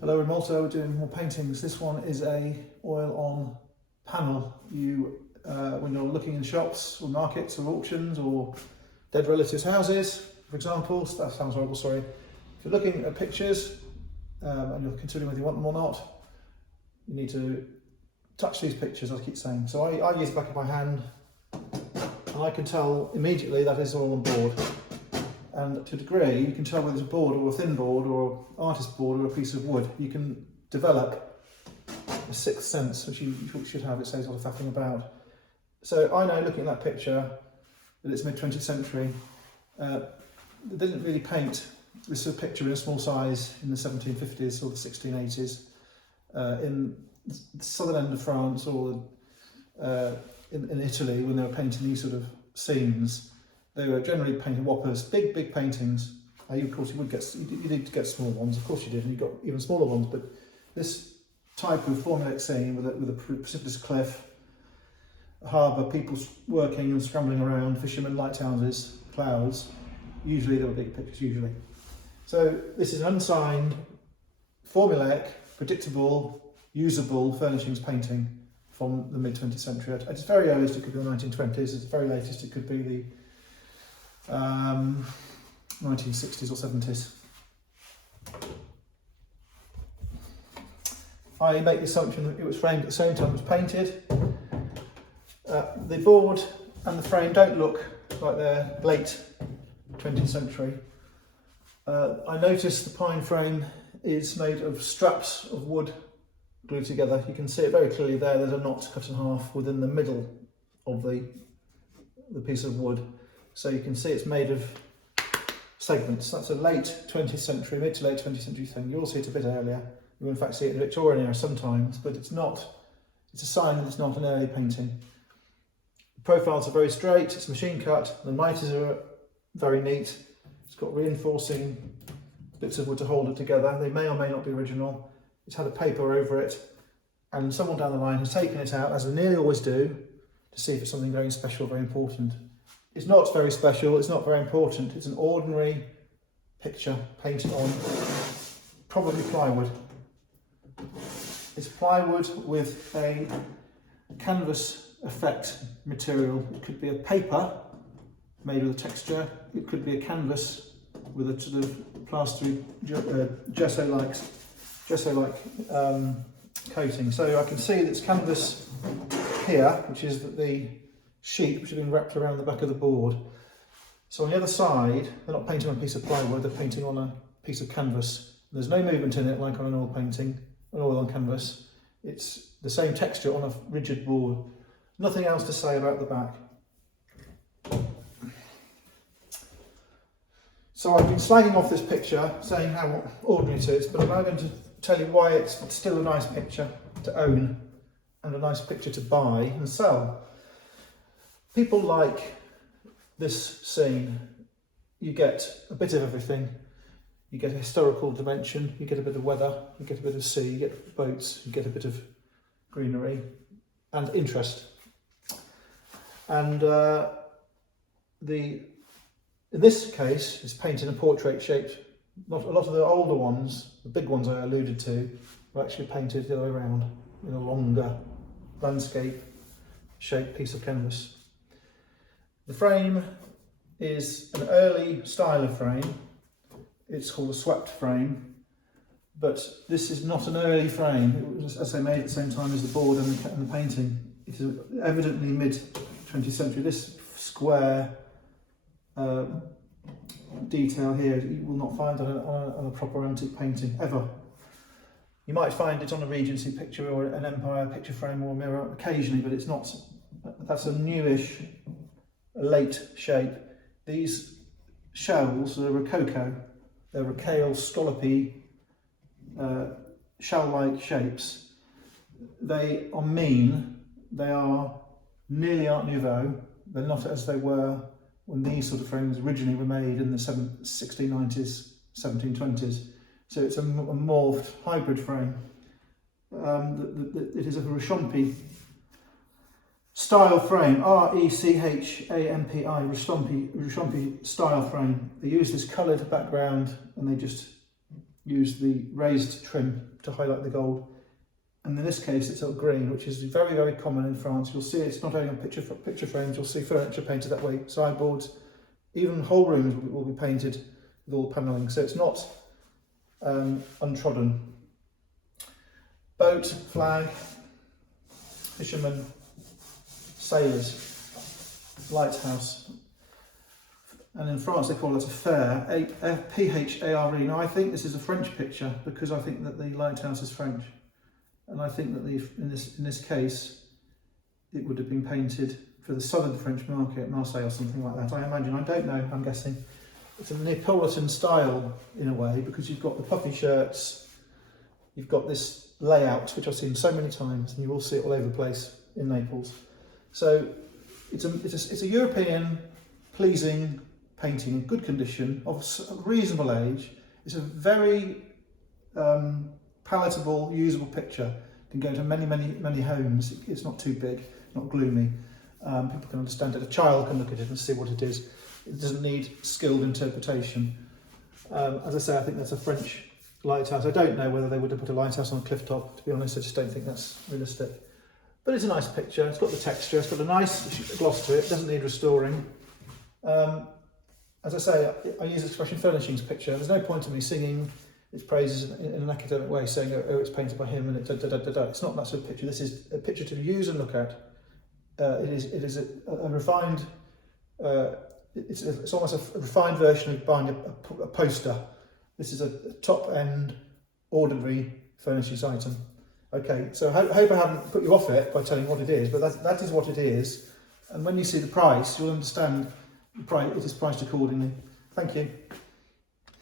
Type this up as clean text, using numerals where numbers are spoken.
Hello, in Malta we're doing more paintings. This one is a oil on panel. When you're looking in shops or markets or auctions or dead relatives' houses, for example, that sounds horrible, sorry. If you're looking at pictures and you're considering whether you want them or not, you need to touch these pictures, as I keep saying. So I use the back of my hand and I can tell immediately that is oil on board. And to a degree, you can tell whether it's a board or a thin board or an artist board or a piece of wood. You can develop a sixth sense, which you should have. It saves a lot of faffing about. So I know, looking at that picture, that it's mid-20th century. They didn't really paint this sort of picture in a small size in the 1750s or the 1680s. In the southern end of France or in Italy, when they were painting these sort of scenes, they were generally painting whoppers, big paintings. Of course, you did get small ones, of course you did, and you got even smaller ones. But this type of formulaic scene with a precipitous cliff, a harbour, people working and scrambling around, fishermen, lighthouses, clouds. Usually there were big pictures. Usually, so this is an unsigned, formulaic, predictable, usable furnishings painting from the mid-20th century. At its very earliest, it could be the 1920s. At its very latest, it could be the 1960s or 70s. I make the assumption that it was framed at the same time it was painted. The board and the frame don't look like they're late 20th century. I noticed the pine frame is made of straps of wood glued together. You can see it very clearly there. There's a knot cut in half within the middle of the piece of wood. So you can see it's made of segments. That's a late 20th century, mid to late 20th century thing. You'll see it a bit earlier. You will in fact see it in the Victorian era sometimes, but it's not. It's a sign that it's not an early painting. The profiles are very straight. It's machine cut. The miters are very neat. It's got reinforcing bits of wood to hold it together. They may or may not be original. It's had a paper over it, and someone down the line has taken it out, as we nearly always do, to see if it's something very special, very important. It's not very special, it's not very important. It's an ordinary picture painted on probably plywood. It's plywood with a canvas effect material. It could be a paper made with a texture. It could be a canvas with a sort of plastery gesso-like coating. So I can see that's canvas here, which is the sheet which has been wrapped around the back of the board. So on the other side, they're not painting on a piece of plywood, they're painting on a piece of canvas. There's no movement in it like on an oil painting, an oil on canvas. It's the same texture on a rigid board. Nothing else to say about the back. So I've been slagging off this picture, saying how ordinary it is, but I'm now going to tell you why it's still a nice picture to own and a nice picture to buy and sell. People like this scene. You get a bit of everything. You get a historical dimension, you get a bit of weather, you get a bit of sea, you get boats, you get a bit of greenery and interest. And in this case, it's painted in portrait shaped. Not a lot of the older ones, the big ones I alluded to, were actually painted the other way around in a longer landscape shaped piece of canvas. The frame is an early style of frame. It's called a swept frame, but this is not an early frame. It was, as I made at the same time as the board and the painting. It is evidently mid-20th century. This square detail here, you will not find on a proper antique painting, ever. You might find it on a Regency picture or an Empire picture frame or a mirror occasionally, but it's not. That's a newish, late shape. These shells are rococo. They're rocaille, scallopy, shell-like shapes. They are mean. They are nearly Art Nouveau. They're not as they were when these sort of frames originally were made in the 1690s, 1720s. So it's a morphed hybrid frame. It is a Rechampi style frame, R-E-C-H-A-M-P-I, Rechampi style frame. They use this coloured background and they just used the raised trim to highlight the gold. And in this case, it's all green, which is very, very common in France. You'll see it's not only on picture frames, you'll see furniture painted that way, sideboards, even whole rooms will be painted with all panelling. So it's not untrodden. Boat, flag, fishermen, sailors, lighthouse. And in France they call it a phare, P-H-A-R-E. Now I think this is a French picture because I think that the lighthouse is French. And I think that in this case, it would have been painted for the southern French market, Marseille or something like that. I imagine, I don't know, I'm guessing. It's a Neapolitan style in a way because you've got the puffy shirts, you've got this layout, which I've seen so many times, and you will see it all over the place in Naples. So it's a European, pleasing painting in good condition, of a reasonable age. It's a very palatable, usable picture. It can go to many, many, many homes. It's not too big, not gloomy. People can understand it. A child can look at it and see what it is. It doesn't need skilled interpretation. As I say, I think that's a French lighthouse. I don't know whether they would have put a lighthouse on a cliff top, to be honest. I just don't think that's realistic. But it's a nice picture. It's got the texture. It's got a nice gloss to it. It doesn't need restoring. As I say, I use the expression furnishings picture. There's no point in me singing its praises in an academic way, saying, oh, it's painted by him and it da-da-da-da-da. It's not that sort of picture. This is a picture to use and look at. It is a refined, it's almost a refined version of buying a poster. This is a top-end, ordinary furnishings item. Okay, so I hope I haven't put you off it by telling what it is, but that is what it is. And when you see the price, you'll understand it is priced accordingly. Thank you.